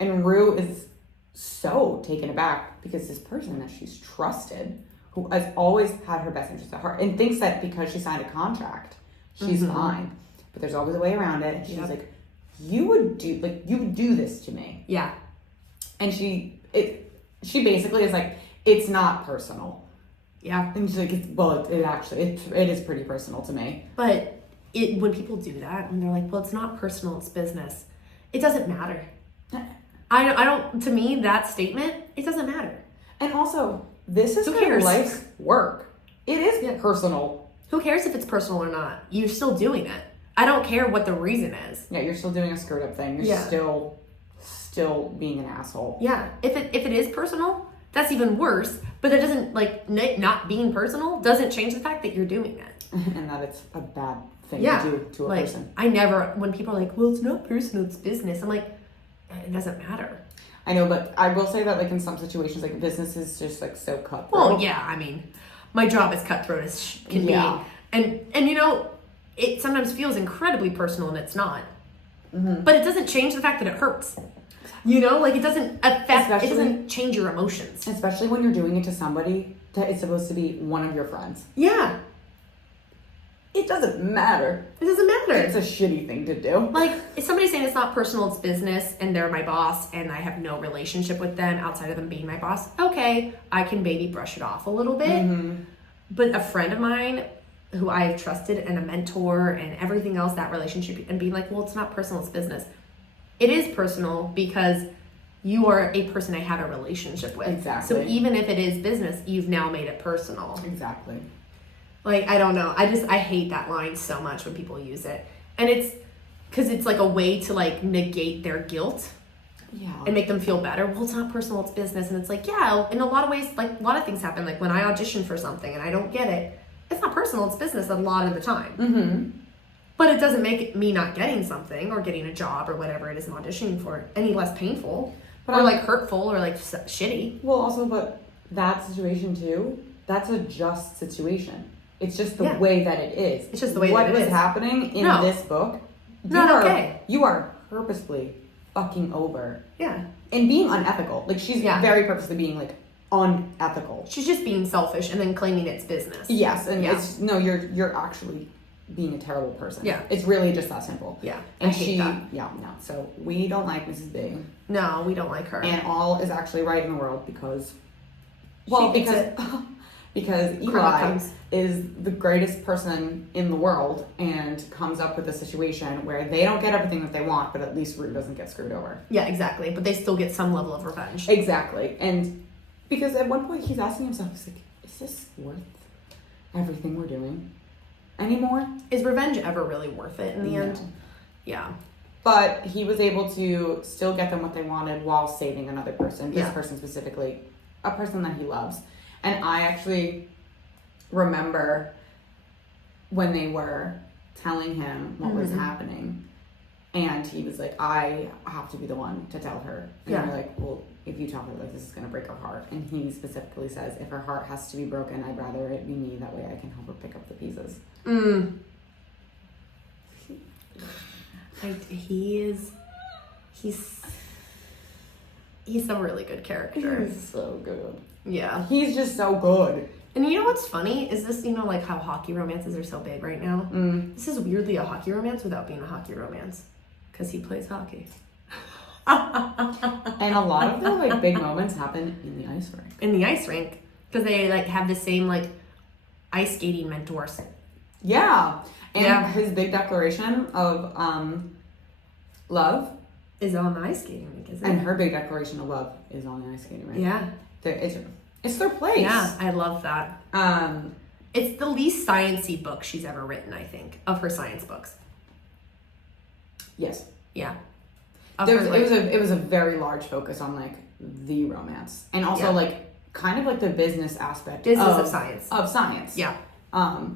And Rue is so taken aback because this person that she's trusted, who has always had her best interest at heart, and thinks that because she signed a contract, she's fine. But there's always a way around it. And she's like, you would do this to me. Yeah. And she basically is like, it's not personal. Yeah. And she's like, it is pretty personal to me. But when people do that, when they're like, well, it's not personal, it's business, it doesn't matter. I don't, to me, that statement, it doesn't matter. And also, this is Who her cares? life's work. It is personal. Who cares if it's personal or not? You're still doing it. I don't care what the reason is. Yeah, you're still doing a screwed up thing. You're still being an asshole. Yeah. If it is personal, that's even worse. But it doesn't, like, not being personal doesn't change the fact that you're doing it. And that it's a bad thing to do to a person. I never, when people are like, well, it's not personal, it's business. I'm like, it doesn't matter. I know, but I will say that, like, in some situations, like, business is just, like, so cutthroat. Well, yeah, I mean, my job is cutthroat as can be. And you know, it sometimes feels incredibly personal and it's not. But it doesn't change the fact that it hurts. You know, like, it doesn't affect, it doesn't change your emotions. Especially when you're doing it to somebody that is supposed to be one of your friends. Yeah. It doesn't matter. It doesn't matter. It's a shitty thing to do. Like, if somebody's saying it's not personal, it's business, and they're my boss, and I have no relationship with them outside of them being my boss, okay, I can maybe brush it off a little bit. But a friend of mine who I've trusted and a mentor and everything else, that relationship, and being like, well, it's not personal, it's business. It is personal because you are a person I have a relationship with. Exactly. So even if it is business, you've now made it personal. Exactly. Like, I don't know. I hate that line so much when people use it. And it's because it's like a way to, like, negate their guilt. Yeah. And make them feel better. Well, it's not personal, it's business. And it's like, yeah, in a lot of ways, like, a lot of things happen. Like, when I audition for something and I don't get it, it's not personal, it's business a lot of the time. But it doesn't make me not getting something or getting a job or whatever it is I'm auditioning for any less painful or, like, hurtful or, like, shitty. Well, also, but that situation, too, that's a just situation. It's just the way that it is. It's just the way what that it is. What is happening in this book, you are purposely fucking over. Yeah. And being unethical. Like, she's very purposely being, like, unethical. She's just being selfish and then claiming it's business. Yes, and it's, no, you're actually being a terrible person. Yeah. It's really just that simple. Yeah. And I hate that. Yeah, no. So we don't like Mrs. B. No, we don't like her. And all is actually right in the world because, well, because Eli is the greatest person in the world and comes up with a situation where they don't get everything that they want, but at least Rue doesn't get screwed over. Yeah, exactly. But they still get some level of revenge. Exactly. And because at one point he's asking himself, he's like, is this worth everything we're doing anymore? Is revenge ever really worth it in the end? Yeah. But he was able to still get them what they wanted while saving another person. This Yeah. person specifically, a person that he loves. And I actually remember when they were telling him what was happening. And he was like, I have to be the one to tell her. And Yeah. they're like, well, if you tell her, like, this is going to break her heart. And he specifically says, if her heart has to be broken, I'd rather it be me. That way I can help her pick up the pieces. He's a really good character. He's so good. Yeah. He's just so good. And you know what's funny? Is this, like how hockey romances are so big right now? This is weirdly a hockey romance without being a hockey romance. Because he plays hockey. And a lot of the, like, big moments happen in the ice rink. In the ice rink. Because they, like, have the same, like, ice skating mentors. Yeah. And his big declaration of love Is on the ice skating rink, isn't and it? her big declaration of love is on the ice skating rink. Yeah. It's their place. Yeah, I love that. It's the least sciencey book she's ever written, I think, of her science books. Yes. Yeah. It was a very large focus on, like, the romance. And also, like, kind of like the business aspect of science. Of science. Yeah.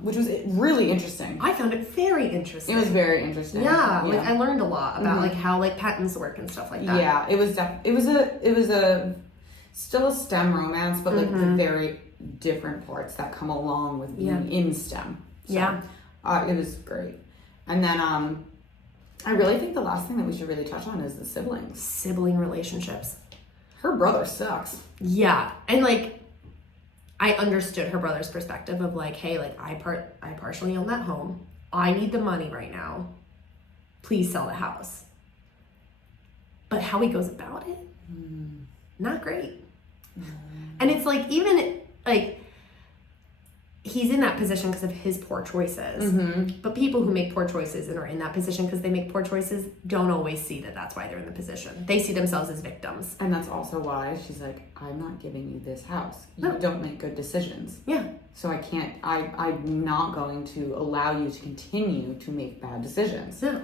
Which was really interesting. I found it very interesting. It was very interesting. Yeah, like I learned a lot about like how like patents work and stuff like that. Yeah, it was still a STEM romance, but like the very different parts that come along with being in STEM. So, it was great. And then I really think the last thing that we should really touch on is the siblings. Sibling relationships. Her brother sucks. Yeah, and like I understood her brother's perspective of like, hey, like I partially own that home. I need the money right now. Please sell the house. But how he goes about it, not great. And it's like even like he's in that position because of his poor choices. But people who make poor choices and are in that position because they make poor choices don't always see that that's why they're in the position. They see themselves as victims. And that's also why she's like, I'm not giving you this house. You don't make good decisions. Yeah. So I'm not going to allow you to continue to make bad decisions. Yeah.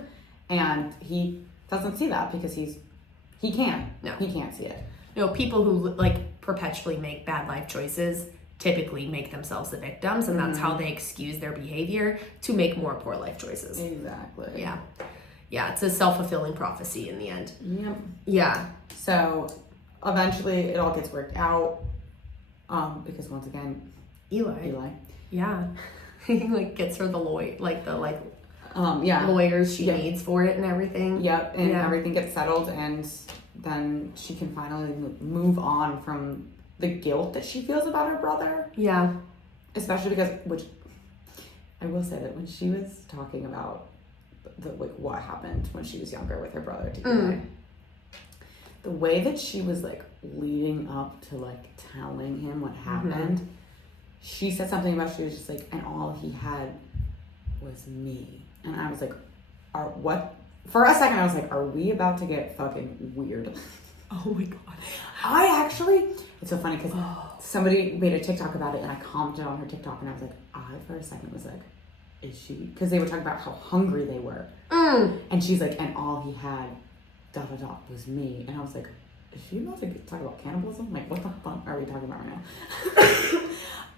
And he doesn't see that because he can't. No. He can't see it. People who like perpetually make bad life choices typically make themselves the victims, and that's how they excuse their behavior to make more poor life choices. Exactly. Yeah. Yeah, it's a self-fulfilling prophecy in the end. Yep. Yeah. So eventually it all gets worked out. Because once again, Eli. Yeah. He like gets her the lawyers she needs for it and everything. Yep. And everything gets settled, and then she can finally move on from the guilt that she feels about her brother. Yeah. Especially because, which I will say that when she was talking about what happened when she was younger with her brother, the way that she was like leading up to like telling him what happened, she said something about, she was just like, and all he had was me. And I was like, what? For a second I was like, are we about to get fucking weird? Oh my god. It's so funny because somebody made a TikTok about it and I commented on her TikTok and I was like, for a second was like, is she? Because they were talking about how hungry they were. And she's like, and all he had, ... was me. And I was like, is she about to talk about cannibalism? Like, what the fuck are we talking about right now?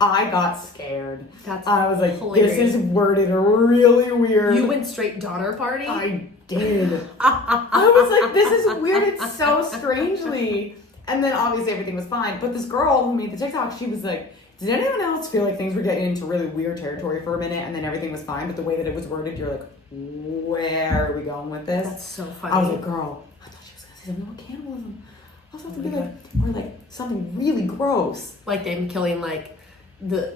I got scared. I was like, hilarious. This is worded really weird. You went straight daughter party? I did. I was like, this is weirded so strangely. And then obviously everything was fine. But this girl who made the TikTok, she was like, did anyone else feel like things were getting into really weird territory for a minute and then everything was fine? But the way that it was worded, you're like, where are we going with this? That's so funny. I was like, girl, I thought she was going to say something about cannibalism. I was about to be like, or like something really gross. Like them killing like a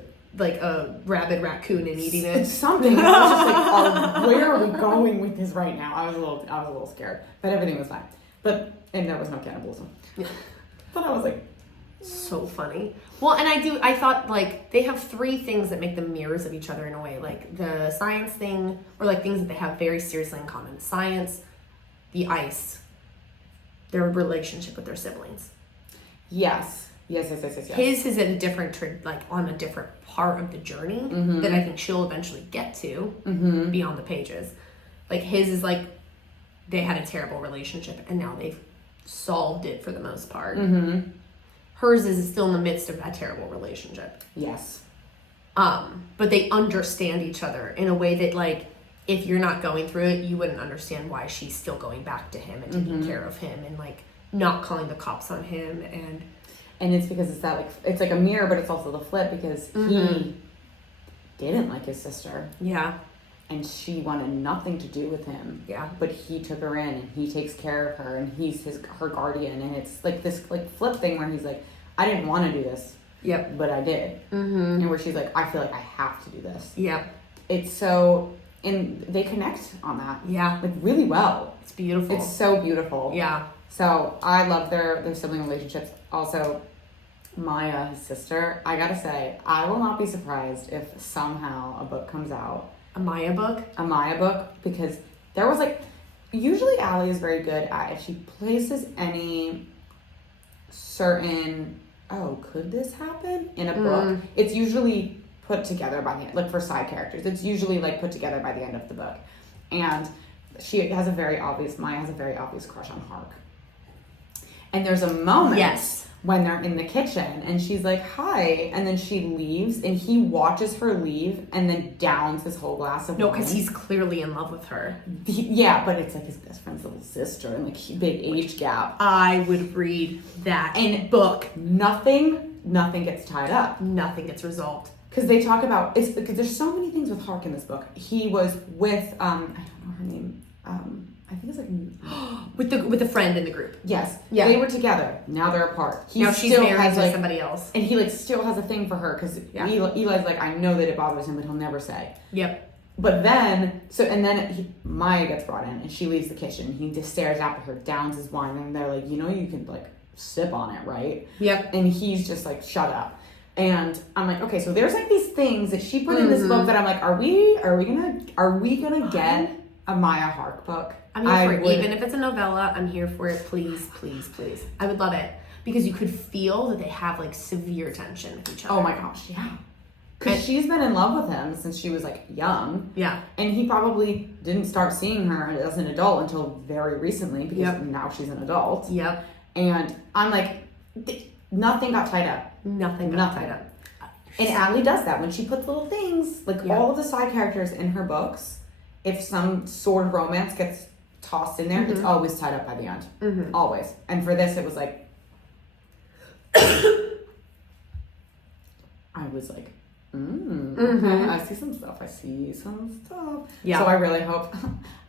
rabid raccoon and eating it. Something. I was just like, where are we going with this right now? I was a little scared. But everything was fine. And there was no cannibalism. Yeah. But I was like, so funny. Well, and I thought like they have three things that make them mirrors of each other in a way. Like the science thing, or like things that they have very seriously in common. Science, the ice, their relationship with their siblings. Yes. Yes. His is a different, on a different part of the journey that I think she'll eventually get to beyond the pages. Like his is like they had a terrible relationship and now they've solved it for the most part. Mm-hmm. Hers is still in the midst of that terrible relationship. Yes. But they understand each other in a way that, like, if you're not going through it, you wouldn't understand why she's still going back to him and taking care of him and, like, not calling the cops on him. And it's because it's that, like, it's like a mirror, but it's also the flip because he didn't like his sister. Yeah. And she wanted nothing to do with him. Yeah. But he took her in and he takes care of her and he's her guardian. And it's like this like flip thing where he's like, I didn't want to do this. Yep. But I did. And where she's like, I feel like I have to do this. Yep. It's so, and they connect on that. Yeah. Like really well. It's beautiful. It's so beautiful. Yeah. So I love their sibling relationships. Also, Maya, his sister, I gotta say, I will not be surprised if somehow a book comes out. A Maya book? A Maya book, because there was like, usually Ali is very good at if she places any certain, oh, could this happen in a book? It's usually put together by the end, like for side characters. It's usually like put together by the end of the book. And Maya has a very obvious crush on Hark. And there's a moment when they're in the kitchen and she's like, hi, and then she leaves and he watches her leave and then downs his whole glass of wine. No, because he's clearly in love with her. Yeah, but it's like his best friend's little sister and like big age gap. I would read that book. Nothing gets tied up. Nothing gets resolved. Because they talk about, it's because there's so many things with Hark in this book. He was with, I don't know her name, I think it's like with the friend in the group. Yes. Yeah. They were together. Now they're apart. Now she's married to somebody else. And he like still has a thing for her because Eli's like, I know that it bothers him, but he'll never say. Yep. But then, Maya gets brought in and she leaves the kitchen. He just stares after her, downs his wine, and they're like, you can like sip on it, right? Yep. And he's just like, shut up. And I'm like, okay, so there's like these things that she put in this book that I'm like, are we gonna get a Maya Hark book? I'm here for it. Even if it's a novella, I'm here for it. Please, please, please. I would love it. Because you could feel that they have like severe tension with each other. Oh my gosh, yeah. Because she's been in love with him since she was like young. Yeah. And he probably didn't start seeing her as an adult until very recently because now she's an adult. Yep. And I'm like, nothing got tied up. Nothing got tied up. And Ali does that when she puts little things, like all of the side characters in her books, if some sort of romance gets tossed in there, it's always tied up by the end. Always. And for this, it was like, I was like, okay, I see some stuff. Yeah. So I really hope,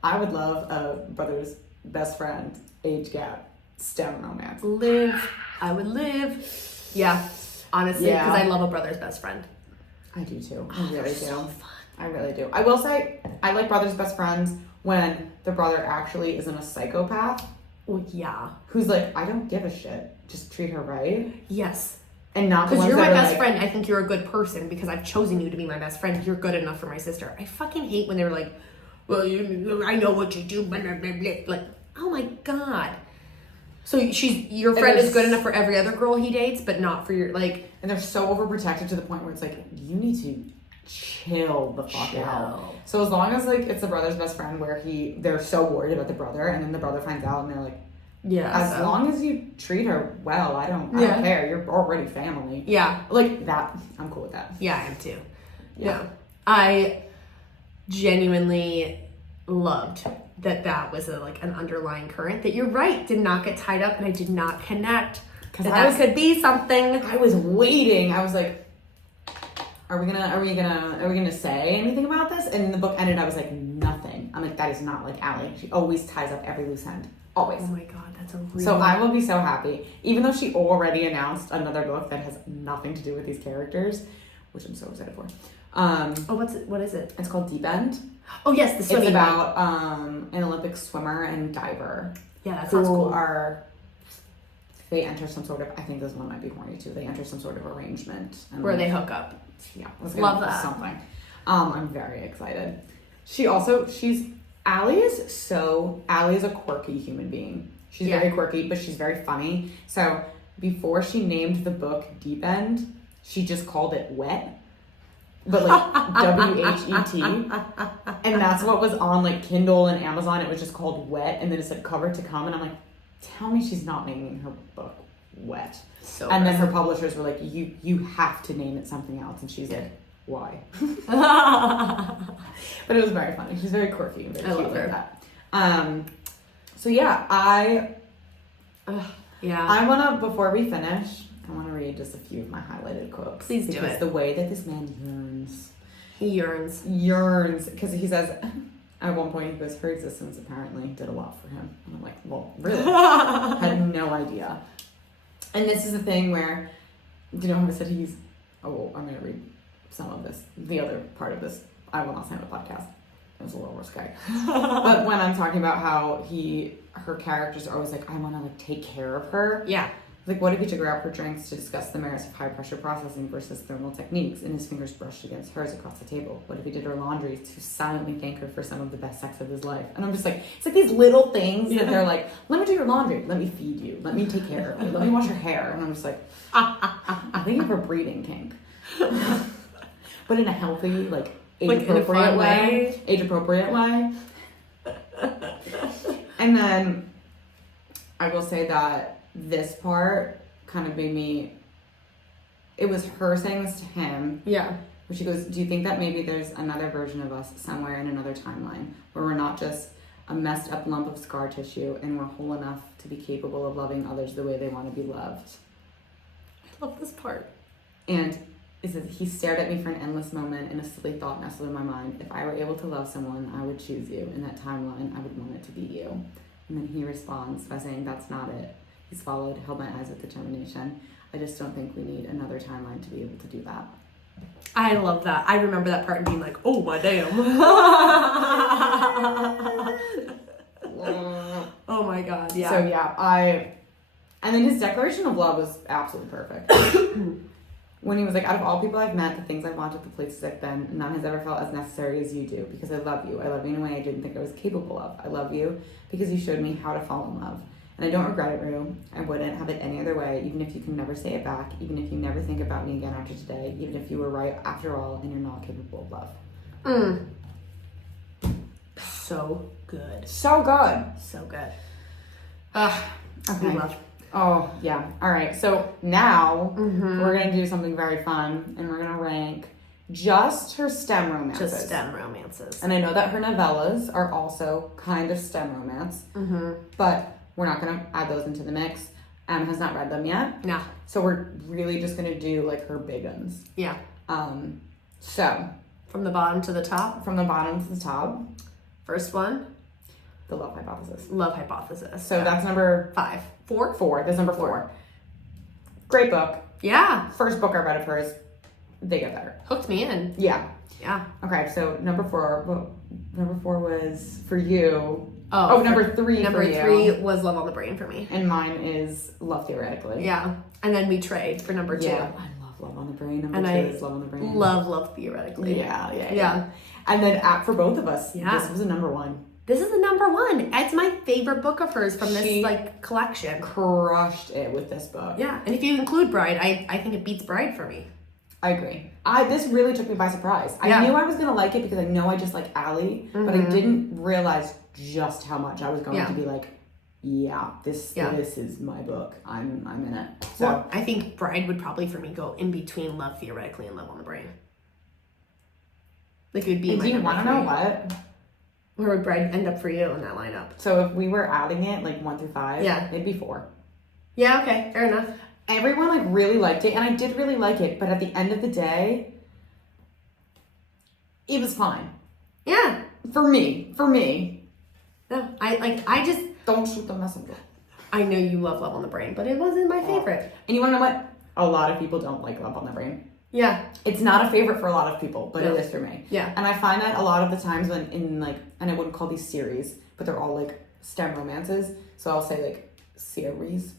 I would love a brother's best friend, age gap, STEM romance. I would live. Yeah. Honestly, because I love a brother's best friend. I do too. I really do. So fun. I really do. I will say, I like brother's best friends when the brother actually isn't a psychopath. Well, yeah. Who's like, I don't give a shit. Just treat her right. Yes. And not because you're my best friend. I think you're a good person because I've chosen you to be my best friend. You're good enough for my sister. I fucking hate when they were like, well, I know what you do. Blah, blah, blah, blah. Like, oh my God. So your friend is good enough for every other girl he dates, but not for your, like... And they're so overprotective to the point where it's like, you need to chill the fuck out. So as long as, like, it's the brother's best friend where they're so worried about the brother, and then the brother finds out, and they're like, as long as you treat her well, I don't care. You're already family. Yeah. Like, that, I'm cool with that. Yeah, I am too. Yeah. I genuinely loved that was an underlying current that you're right did not get tied up, and I did not connect that could be something. I was waiting. I was like, are we gonna say anything about this? And then the book ended. I was like, nothing. I'm like, that is not like Ali. She always ties up every loose end. Always. Oh my God, that's a real... So I will be so happy, even though she already announced another book that has nothing to do with these characters, which I'm so excited for. What is it? It's called Deep End. Oh yes, the swimming. It's about an Olympic swimmer and diver. Yeah, that sounds cool. They enter some sort of, I think this one might be horny too. They enter some sort of arrangement where they hook up. Yeah, love that. Something. I'm very excited. Ali is a quirky human being. She's very quirky, but she's very funny. So before she named the book Deep End, she just called it Wet. but like WHET. And that's what was on like Kindle and Amazon. It was just called Wet, and then it said cover to come, and I'm like, tell me she's not naming her book Wet. So and then her publishers were like, you have to name it something else, and she's like, why? But it was very funny. She's very quirky and very cute like that. So yeah, I wanna, before we finish, I wanna read just a few of my highlighted quotes. Please do it. Because the way that this man yearns. He yearns. Yearns. Because he says, at one point he goes, her existence apparently did a lot for him. And I'm like, well, really? Had no idea. And this is the thing where, you know how I said I'm gonna read some of this. The other part of this, I will not say on the podcast. It was a little risque. But when I'm talking about how her characters are always like, I want to like take care of her. Yeah. Like, what if he took her out for drinks to discuss the merits of high pressure processing versus thermal techniques, and his fingers brushed against hers across the table? What if he did her laundry to silently thank her for some of the best sex of his life? And I'm just like, it's like these little things that they're like, let me do your laundry, let me feed you, let me take care of you, let me wash your hair. And I'm just like, I think you have a breeding kink. But in a healthy, like, age-appropriate way. Age-appropriate way. And then I will say that this part kind of made me, it was her saying this to him. Yeah. Where she goes, do you think that maybe there's another version of us somewhere in another timeline where we're not just a messed up lump of scar tissue and we're whole enough to be capable of loving others the way they want to be loved? I love this part. And it says, he stared at me for an endless moment, and a silly thought nestled in my mind. If I were able to love someone, I would choose you. In that timeline, I would want it to be you. And then he responds by saying, that's not it. He swallowed, held my eyes with determination. I just don't think we need another timeline to be able to do that. I love that. I remember that part and being like, oh my damn. Oh my god, yeah. So yeah, and then his declaration of love was absolutely perfect. When he was like, out of all people I've met, the things I've wanted, the places I've been, none has ever felt as necessary as you do, because I love you. I love you in a way I didn't think I was capable of. I love you because you showed me how to fall in love. And I don't regret it, Rue. I wouldn't have it any other way, even if you can never say it back, even if you never think about me again after today, even if you were right after all and you're not capable of love. So good. So good. So good. Okay. We love. Oh, yeah. All right. So now we're going to do something very fun, and we're going to rank just her STEM romances. Just STEM romances. And I know that her novellas are also kind of STEM romance, but we're not going to add those into the mix. Em has not read them yet. No. So we're really just going to do like her big ones. Yeah. So. From the bottom to the top? From the bottom to the top. First one. The Love Hypothesis. Love Hypothesis. So that's number 5. 4? 4. That's number 4. Great book. Yeah. First book I read of hers. They get better. Hooked me in. Yeah. Yeah. Okay, so number 4. Number 4 was for you. Number 3 Number for you. 3 was Love on the Brain for me. And mine is Love Theoretically. Yeah. And then we trade for number 2. Yeah. I love Love on the Brain. Number 2 is Love on the Brain. Love Theoretically. Yeah. And then for both of us, this was a number 1. This is the number 1. It's my favorite book of hers from this collection. Crushed it with this book. Yeah. And if you include Bride, I think it beats Bride for me. I agree. This really took me by surprise. I knew I was going to like it because I know I just like Ali, but I didn't realize just how much I was going to be like, this is my book. I'm in it. So well, I think Bride would probably for me go in between Love Theoretically and Love on the Brain. Like it would be. Do you want to know what? Where would Bride end up for you in that lineup? So if we were adding it like 1 through 5, it'd be 4. Yeah. Okay. Fair enough. Everyone like really liked it, and I did really like it, but at the end of the day, it was fine. Yeah. For me. No, I just don't shoot the messenger. I know you love Love on the Brain, but it wasn't my favorite. And you want to know what? A lot of people don't like Love on the Brain. Yeah. It's not a favorite for a lot of people, but it is for me. Yeah. And I find that a lot of the times when in like, and I wouldn't call these series, but they're all like STEM romances. So I'll say like series.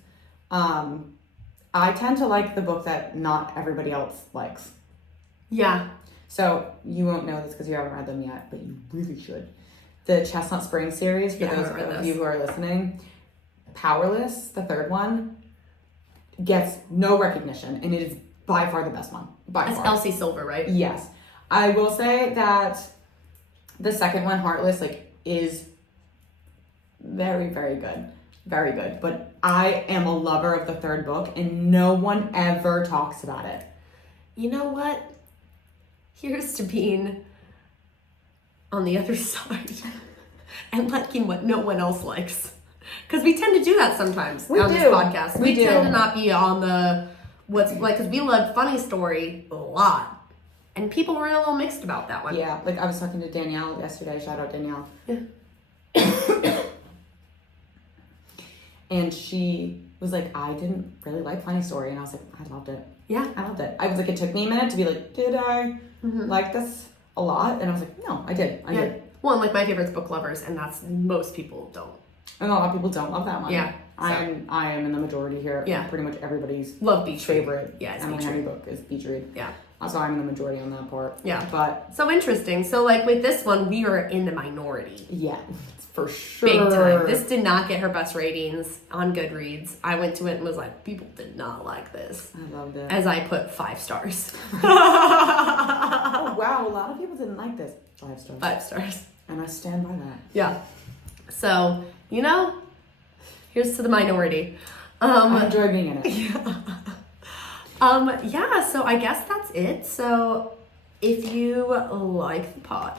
I tend to like the book that not everybody else likes. Yeah. So you won't know this because you haven't read them yet, but you really should. The Chestnut Spring series, for those of you who are listening, Powerless, the third one, gets no recognition, and it is by far the best one. By That's far. Elsie Silver, right? Yes. I will say that the second one, Heartless, like, is very, very good. Very good. But I am a lover of the third book, and no one ever talks about it. You know what? Here's to being on the other side and liking what no one else likes. Because we tend to do that sometimes on this podcast. We tend to not be on the because we loved Funny Story a lot. And people were a little mixed about that one. Yeah, like I was talking to Danielle yesterday. Shout out Danielle. Yeah. And she was like, I didn't really like Funny Story. And I was like, I loved it. Yeah. I loved it. I was like, it took me a minute to be like, did I like this a lot? And I was like, no, I did. I did. Well, and like my favorite's Book Lovers, and that's most people don't. And a lot of people don't love that one. Yeah. I am in the majority here. Yeah. Pretty much everybody's Love Beach favorite. Read. Yeah, it's Emily Beach Read. book is Beach Read. Yeah. So I'm in the majority on that part. Yeah. But so interesting. So like with this one, we are in the minority. yeah, for sure. Big time. This did not get her best ratings on Goodreads. I went to it and was like, people did not like this. I loved it. As I put 5 stars. Oh wow, a lot of people didn't like this. 5 stars. 5 stars. And I stand by that. Yeah. So, here's to the minority. I enjoy being in it. Yeah, so I guess that's it. So if you like the pod,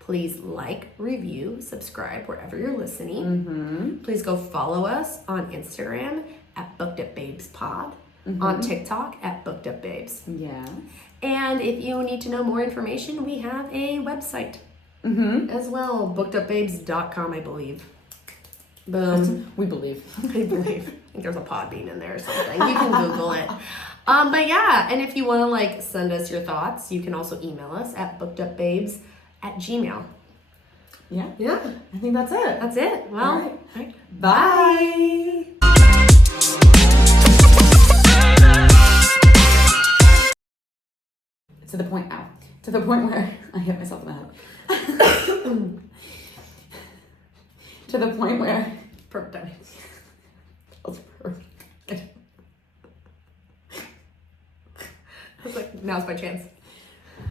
please like, review, subscribe wherever you're listening. Mm-hmm. Please go follow us on Instagram at BookedUpBabesPod, on TikTok at BookedUpBabes. Yeah. And if you need to know more information, we have a website as well, bookedupbabes.com, I believe. Boom. We believe. I believe. I think there's a pod bean in there or something. You can Google it. But yeah, and if you want to send us your thoughts, you can also email us at bookedupbabes@gmail.com. Yeah. Yeah. I think that's it. That's it. Well, all right. Bye. To the point where I hit myself in the head. To the point where Perfect timing. that was perfect. I was like, now's my chance.